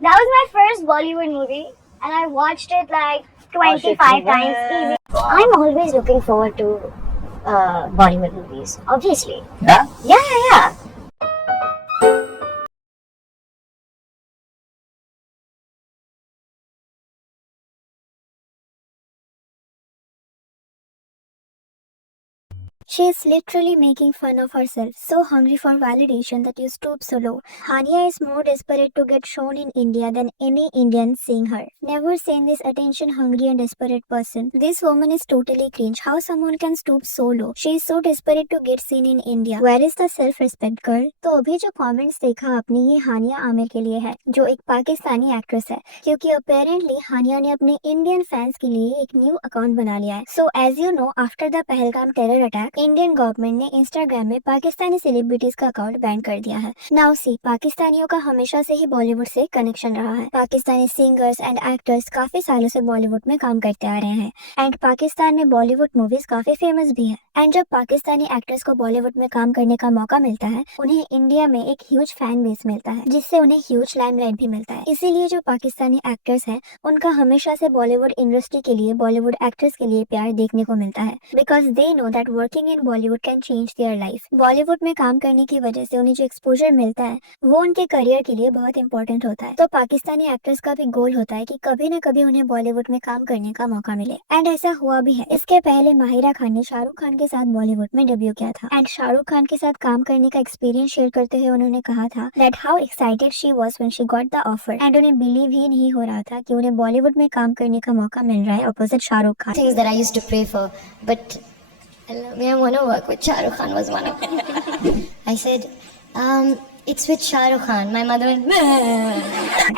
That was my first Bollywood movie, and I watched it like 25 times. Even I'm always looking forward to Bollywood movies. Obviously. Yeah? Yeah. She is literally making fun of herself, so hungry for validation that you stoop so low. Hania is more desperate to get shown in India than any Indian seeing her. Never seen this attention hungry and desperate person. This woman is totally cringe. How someone can stoop so low? She is so desperate to get seen in India. Where is the self-respect girl? तो अभी जो comments देखा आपने ये हानिया आमिर के लिए है, जो एक पाकिस्तानी एक्ट्रेस है, क्योंकि अपेरेंटली हानिया ने अपने इंडियन फैंस के लिए एक न्यू अकाउंट बना लिया है. So as you know, after the Pahalgam terror attack, Indian government ने इंस्टाग्राम में पाकिस्तानी सेलिब्रिटीज का अकाउंट बैन कर दिया है. नाउ सी, पाकिस्तानियों का हमेशा से ही बॉलीवुड से कनेक्शन रहा है. पाकिस्तानी सिंगर्स एंड एक्टर्स काफी सालों से बॉलीवुड में काम करते आ रहे हैं, एंड पाकिस्तान में बॉलीवुड मूवीज काफी फेमस भी है. एंड जब पाकिस्तानी एक्टर्स को बॉलीवुड में काम करने का मौका मिलता है, उन्हें इंडिया में एक ह्यूज फैन बेस मिलता है, जिससे उन्हें ह्यूज लाइमलाइट भी मिलता है. इसीलिए जो पाकिस्तानी एक्टर्स हैं, उनका हमेशा से बॉलीवुड इंडस्ट्री के लिए, बॉलीवुड एक्टर्स के लिए प्यार देखने को मिलता है, because they know that working in Bollywood can change their life. Bollywood में काम करने की वजह से उन्हें जो एक्सपोजर मिलता है, वो उनके करियर के लिए बहुत इंपॉर्टेंट होता है. तो पाकिस्तानी एक्टर्स का भी गोल होता है कि कभी न कभी उन्हें बॉलीवुड में काम करने का मौका मिले, एंड ऐसा हुआ भी है. इसके पहले माहिरा खान ने शाहरुख खान के साथ बॉलीवुड में डेब्यू किया था, एंड शाहरुख खान के साथ काम करने का एक्सपीरियंस शेयर करते हुए उन्होंने कहा था that how excited she was when she got the offer, and उन्हें बिलीव ही नहीं हो रहा था कि उन्हें बॉलीवुड में काम करने का मौका मिल रहा है opposite Shahrukh Khan. Things that I used to pray for, but I want to work with Shah Rukh Khan was one of them. I said, it's with Shah Rukh Khan. My mother went,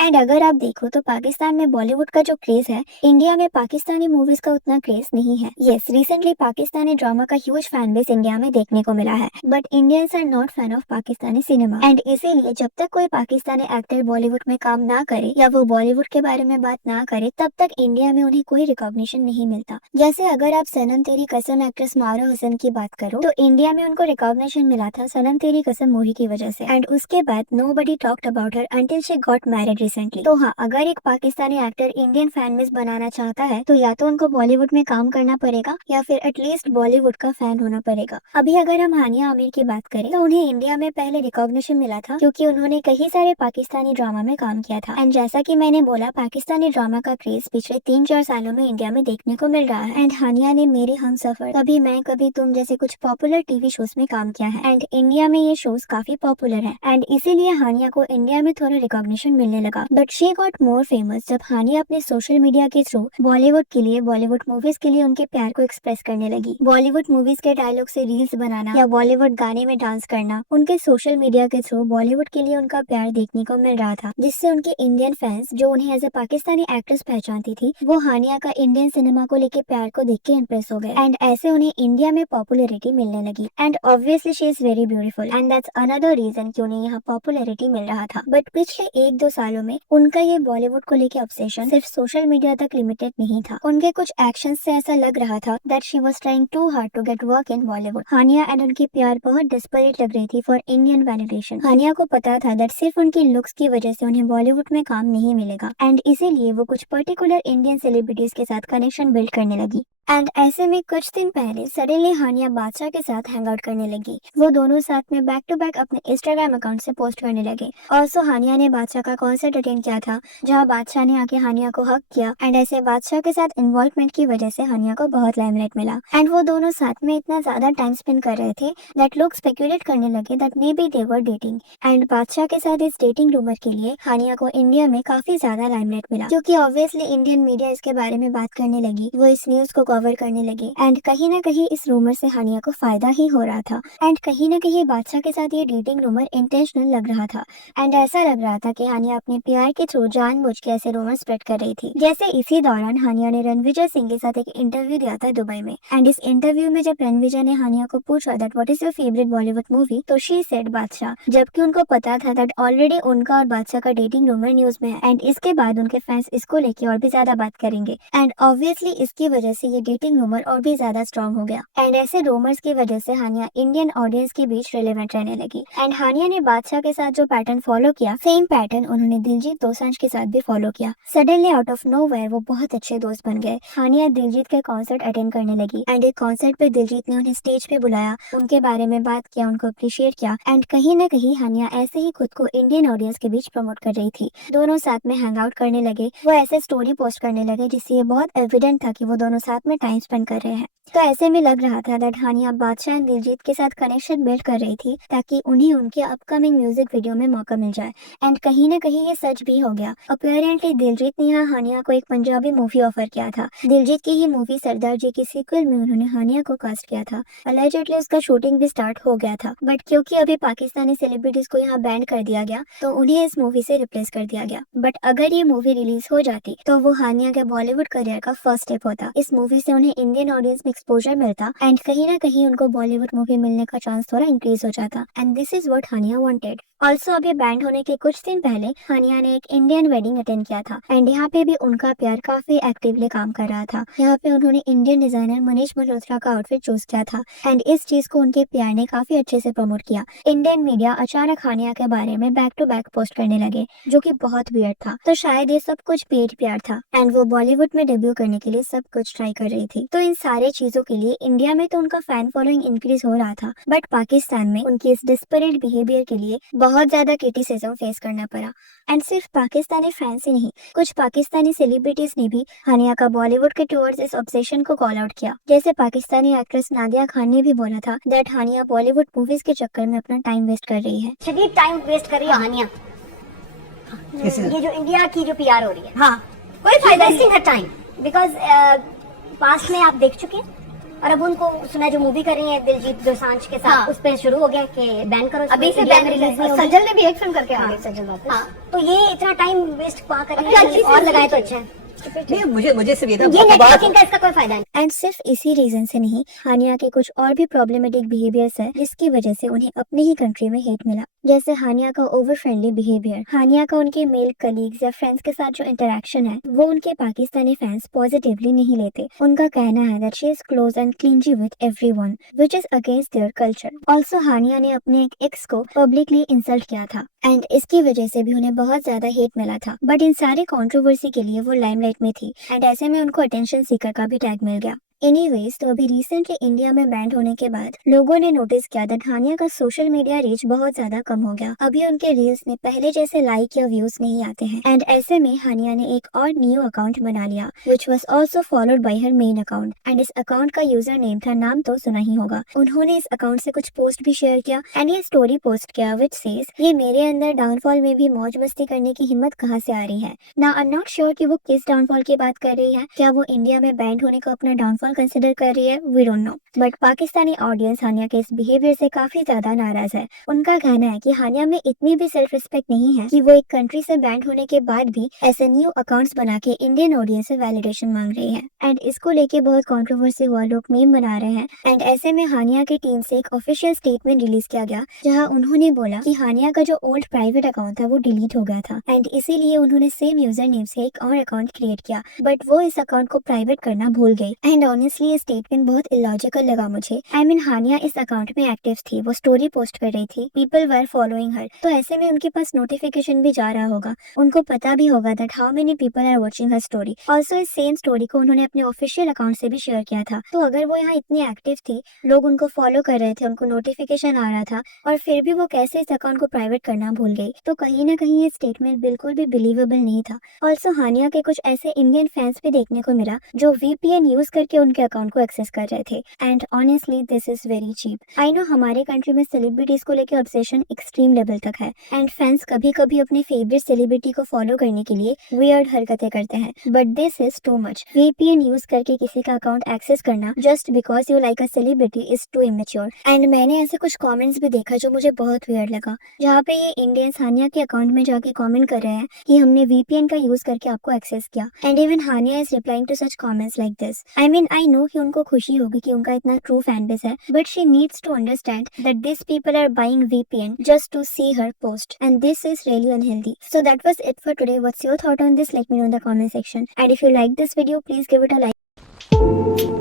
and अगर आप देखो तो पाकिस्तान में बॉलीवुड का जो craze है, India में Pakistani movies का उतना क्रेज नहीं है. यस, रिसेंटली पाकिस्तानी ड्रामा का ह्यूज फैन बेस इंडिया में देखने को मिला है, but Indians are not fan of Pakistani cinema, and इसीलिए जब तक कोई पाकिस्तानी एक्टर बॉलीवुड में काम ना करे या वो बॉलीवुड के बारे में बात ना करे, तब तक इंडिया में उन्हें कोई रिकॉग्निशन नहीं मिलता. जैसे अगर आप सनम तेरी कसम एक्ट्रेस मारो हुसैन की बात करो, तो इंडिया में उनको रिकॉग्निशन मिला था सनम तेरी कसम मूवी की वजह से, एंड उसके बाद nobody talked about her until she got married recently. तो हाँ, अगर एक Pakistani actor Indian fan base बनाना चाहता है, तो या तो उनको बॉलीवुड में काम करना पड़ेगा या फिर एटलीस्ट बॉलीवुड का फैन होना पड़ेगा. अभी अगर हम हानिया आमिर की बात करें, तो उन्हें इंडिया में पहले रिकॉग्निशन मिला था क्योंकि उन्होंने कई सारे पाकिस्तानी ड्रामा में काम किया था, एंड जैसा कि मैंने बोला, पाकिस्तानी ड्रामा का क्रेज पिछले 3-4 सालों में इंडिया में देखने को मिल रहा है. एंड हानिया ने मेरे हमसफर, कभी मैं कभी तुम जैसे कुछ पॉपुलर टीवी शोज में काम किया है, एंड इंडिया में ये शोज काफी पॉपुलर है, एंड इसीलिए हानिया को इंडिया में थोड़ा रिकॉग्निशन मिलने लगा. But she got more famous जब हानिया अपने सोशल मीडिया के थ्रू बॉलीवुड के लिए, बॉलीवुड मूवीज के लिए उनके प्यार को एक्सप्रेस करने लगी. बॉलीवुड मूवीज के डायलॉग से रील्स बनाना या बॉलीवुड गाने में डांस करना, उनके सोशल मीडिया के थ्रू बॉलीवुड के लिए उनका प्यार देखने को मिल रहा था, जिससे उनके इंडियन फैंस, जो उन्हें एज ए पाकिस्तानी एक्ट्रेस पहचानती थी, वो हानिया का इंडियन सिनेमा को लेके प्यार को देख के इम्प्रेस हो गए, एंड ऐसे उन्हें इंडिया में पॉपुलैरिटी मिलने लगी. And obviously she is very beautiful, and that's another reason कि उन्हें यहाँ पॉपुलैरिटी मिल रहा था. बट पिछले 1-2 सालों में उनका ये बॉलीवुड को लेके ऑब्सेशन सिर्फ सोशल मीडिया तक लिमिटेड नहीं था. उनके कुछ एक्शन से ऐसा लग रहा था that she was trying too hard to get work in Bollywood. Hania and उनकी प्यार बहुत डेस्परेट लग रही थी फॉर इंडियन वैलिडेशन. हानिया को पता था दैट सिर्फ उनकी लुक्स की वजह से उन्हें बॉलीवुड में काम नहीं मिलेगा, एंड इसीलिए वो कुछ पर्टिकुलर इंडियन सेलिब्रिटीज के साथ कनेक्शन बिल्ड करने लगी. एंड ऐसे में कुछ दिन पहले सडनली हानिया बादशाह के साथ हैंग आउट करने लगी. वो दोनों साथ में बैक टू बैक अपने इंस्टाग्राम अकाउंट से पोस्ट करने लगे. ऑल्सो हानिया ने बादशाह का कॉन्सर्ट अटेंड किया था, जहां बादशाह ने आके हानिया को हक किया, एंड ऐसे बादशाह के साथ इन्वॉल्वमेंट की वजह से हानिया को बहुत लाइमलाइट मिला. एंड वो दोनों साथ में इतना ज्यादा टाइम स्पेंड कर रहे थे दैट लोग स्पेकुलेट करने लगे that may be they were dating. And बादशाह के साथ इस डेटिंग रूमर के लिए हानिया को इंडिया में काफी ज्यादा लाइमलाइट मिला, क्योंकि ऑब्वियसली इंडियन मीडिया इसके बारे में बात करने लगी, वो इस न्यूज को कवर करने लगी, एंड कहीं ना कहीं इस रूमर से हानिया को फायदा ही हो रहा था. एंड कहीं ना कहीं बादशाह के साथ ये डेटिंग रूमर इंटेंशनल लग रहा था, एंड ऐसा लग रहा था कि हानिया अपने प्यार के थ्रू जानबूझ के ऐसे रूमर स्प्रेड कर रही थी. जैसे इसी दौरान हानिया ने रणविजय सिंह के साथ एक इंटरव्यू दिया था दुबई में, एंड इस इंटरव्यू में जब रणविजय ने हानिया को पूछा that what is your favourite Bollywood movie, तो शी सेड बादशाह, जबकि उनको पता था दैट ऑलरेडी उनका और बादशाह का डेटिंग रूमर न्यूज में है, एंड इसके बाद उनके फैंस इसको लेके और भी ज्यादा बात करेंगे, एंड ऑब्वियसली इसकी वजह से ये डेटिंग रूमर और भी ज्यादा स्ट्रॉन्ग हो गया। एंड ऐसे रूमर्स की वजह से हानिया इंडियन ऑडियंस के बीच रिलेवेंट रहने लगी। एंड हानिया ने बादशाह के साथ जो पैटर्न फॉलो किया, सेम पैटर्न उन्होंने दिलजीत दोसांझ के साथ भी फॉलो किया। सडनली आउट ऑफ नोवेयर वो बहुत अच्छे दोस्त बन गए। हानिया दिलजीत के कॉन्सर्ट अटेंड करने लगी एंड एक कॉन्सर्ट पे दिलजीत ने उन्हें स्टेज पे बुलाया, उनके बारे में बात किया, उनको अप्रिशिएट किया। एंड कहीं ना कहीं हानिया ऐसे ही खुद को इंडियन ऑडियंस के बीच प्रमोट कर रही थी। दोनों साथ में हैंग आउट करने लगे, वो ऐसे स्टोरी पोस्ट करने लगे जिससे ये बहुत एविडेंट था कि वो दोनों साथ में टाइम स्पेंड कर रहे हैं। तो ऐसे में लग रहा था दैट हानिया बादशाह एंड दिलजीत के साथ कनेक्शन बिल्ड कर रही थी ताकि उन्हें उनके अपकमिंग म्यूजिक वीडियो में मौका मिल जाए। एंड कहीं ना कहीं ये सच भी हो गया। अपेरेंटली दिलजीत ने यहाँ हानिया को एक पंजाबी मूवी ऑफर किया था। दिलजीत की ही मूवी सरदार जी की सीक्वल में उन्होंने हानिया को कास्ट किया था। अलेजेडली उसका शूटिंग भी स्टार्ट हो गया था, बट क्योंकि अभी पाकिस्तानी सेलिब्रिटीज को यहाँ बैंड कर दिया गया तो उन्हें इस मूवी से रिप्लेस कर दिया गया। बट अगर ये मूवी रिलीज हो जाती तो वो हानिया के बॉलीवुड करियर का फर्स्ट स्टेप होता। इस मूवी से उन्हें इंडियन ऑडियंस में एक्सपोजर मिलता एंड कहीं ना कहीं उनको बॉलीवुड मूवी मिलने का चांस थोड़ा इंक्रीज हो जाता। And this is what Hania wanted. Also अभी बैंड होने के कुछ दिन पहले हानिया ने एक इंडियन वेडिंग अटेंड किया था एंड यहाँ पे भी उनका प्यार काफी एक्टिवली काम कर रहा था। यहाँ पे उन्होंने इंडियन डिजाइनर मनीष मल्होत्रा का आउटफिट चूज किया था एंड इस चीज को उनके प्यार ने काफी अच्छे से प्रमोट किया। इंडियन मीडिया अचानक हानिया के बारे में बैक टू बैक पोस्ट करने लगे जो कि बहुत वियर्ड था। तो शायद ये सब कुछ पेड प्यार था एंड वो बॉलीवुड में डेब्यू करने के लिए सब कुछ ट्राई कर रही थी। तो इन सारे चीजों के लिए इंडिया में तो उनका फैन फॉलोइंग इंक्रीज हो रहा था, बट पाकिस्तान में उनकी इस डिस्परेट बिहेवियर के लिए बहुत ज्यादा क्रिटिसिज्म फेस करना पड़ा। एंड सिर्फ पाकिस्तानी फैंस ही नहीं, कुछ पाकिस्तानी सेलिब्रिटीज ने भी हानिया का बॉलीवुड के टुवर्ड्स इस ऑब्सेशन को कॉल आउट किया। जैसे पाकिस्तानी एक्ट्रेस नादिया खान ने भी बोला था दैट हानिया बॉलीवुड मूवीज के चक्कर में अपना टाइम वेस्ट कर रही है। शदीद टाइम वेस्ट कर रही है हानिया। ये जो इंडिया की जो पीआर हो रही है, हाँ, कोई फायदा wasting her time, because past में आप देख चुके हैं और अब उनको सुना जो मूवी कर रही है दिलजीत दोसांझ के साथ, हाँ। उस पर शुरू हो गया कि बैन करो, अभी से इंडिया बैन में रिलीज नहीं होगी। सजल ने भी एक फिल्म करके आ हाँ, गई सजल वापस। हाँ, तो ये इतना टाइम वेस्ट कहाँ कर रही अच्छी है, और फिल्म लगाए तो थी। अच्छा है। नहीं, मुझे सिर्फ ये था ये नेटवर्किंग का इसका कोई फायदा नहीं। एंड सिर्फ इसी रीजन से नहीं, हानिया के कुछ और भी प्रॉब्लमेटिक बिहेवियर्स है जिसकी वजह से उन्हें अपनी ही कंट्री में हेट मिला। जैसे हानिया का ओवर फ्रेंडली बिहेवियर। हानिया का उनके मेल कलीग्स या फ्रेंड्स के साथ जो इंटरेक्शन है वो उनके पाकिस्तानी फैंस पॉजिटिवली नहीं लेते। उनका कहना है that she is close and clingy with everyone which is against their culture. Also Hania ने अपने एक एक्स को पब्लिकली इंसल्ट किया था एंड इसकी वजह से भी उन्हें बहुत ज्यादा हेट मिला था। बट इन सारे कंट्रोवर्सी के लिए वो लाइमलाइट में थी एंड ऐसे में उनको अटेंशन सीकर का भी टैग मिल गया। एनीवेज, तो अभी रिसेंटली इंडिया में बैंड होने के बाद लोगों ने नोटिस किया दैट हानिया का सोशल मीडिया रीच बहुत ज्यादा कम हो गया। अभी उनके रील्स में पहले जैसे लाइक या व्यूज नहीं आते हैं एंड ऐसे में हानिया ने एक और न्यू अकाउंट बना लिया which was also followed by her main account and इस अकाउंट का यूजर नेम था, नाम तो सुना ही होगा। उन्होंने इस अकाउंट से कुछ पोस्ट भी शेयर किया एंड ये स्टोरी पोस्ट किया व्हिच सेज ये मेरे अंदर डाउनफॉल में भी मौज मस्ती करने की हिम्मत कहाँ से आ रही है। ना आई एम नॉट श्योर कि वो किस डाउनफॉल की बात कर रही है। क्या वो इंडिया में बैंड होने को अपना डाउनफॉल कंसिडर कर रही है? We don't know. But Pakistani audience Hania के इस बिहेवियर से काफी ज्यादा नाराज है। उनका कहना है कि हानिया में इतनी भी सेल्फ रिस्पेक्ट नहीं है कि वो एक कंट्री से बैंड होने के बाद भी ऐसे न्यू अकाउंट्स बना के इंडियन ऑडियंस से वैलिडेशन मांग रही है। एंड इसको लेके बहुत कंट्रोवर्सी हुआ, लोग मीम बना रहे हैं। एंड ऐसे में हानिया की टीम से एक ऑफिशियल स्टेटमेंट रिलीज किया गया जहाँ उन्होंने बोला कि हानिया का जो ओल्ड प्राइवेट अकाउंट था वो डिलीट हो गया था एंड इसीलिए उन्होंने सेम यूजर नेम से एक और अकाउंट क्रिएट किया, बट वो इस अकाउंट को प्राइवेट करना भूल गई। एंड ऑनेस्टली ये स्टेटमेंट बहुत इलॉजिकल लगा मुझे। आई मीन हानिया इस अकाउंट में एक्टिव थी, वो स्टोरी पोस्ट कर रही थी, पीपल वर फॉलोइंग हर, तो ऐसे में उनके पास नोटिफिकेशन भी जा रहा होगा, उनको पता भी होगा that how many people are watching her story. Also इस सेम स्टोरी को उन्होंने अपने ऑफिशियल अकाउंट से भी शेयर किया था। तो अगर वो यहाँ इतनी एक्टिव थी, लोग उनको फॉलो कर रहे थे, उनको नोटिफिकेशन आ रहा था और फिर भी वो कैसे इस अकाउंट को प्राइवेट करना भूल गई, तो कहीं ना कहीं ये स्टेटमेंट बिल्कुल भी बिलीवेबल नहीं था। ऑल्सो हानिया के कुछ ऐसे इंडियन फैंस भी देखने को मिला जो VPN यूज करके उनके अकाउंट को एक्सेस कर रहे थे and honestly this is very cheap. I know हमारे कंट्री में सेलिब्रिटीज को लेकर ऑब्सेशन एक्सट्रीम लेवल तक है एंड फैंस कभी कभी अपने फेवरेट सेलिब्रिटी को फॉलो करने के लिए वियर्ड हरकतें करते हैं, but this is too much. VPN use करके किसी का अकाउंट एक्सेस करना just because you like a celebrity is too immature. And मैंने ऐसे कुछ कमेंट्स भी देखा जो मुझे बहुत वियर्ड लगा, जहाँ पे ये इंडियंस हानिया के अकाउंट में जाके कमेंट कर रहे हैं कि हमने VPN का यूज करके आपको एक्सेस किया and even Hania is replying to such comments like this. I mean I know कि उनको खुशी होगी कि उनका इतना ट्रू फैन बेस है, but she needs to understand that these people are buying VPN just to see her post and this is really unhealthy. So that was it for today. What's your thought on this? Let me know in the comment section, and if you like this video please give it a like.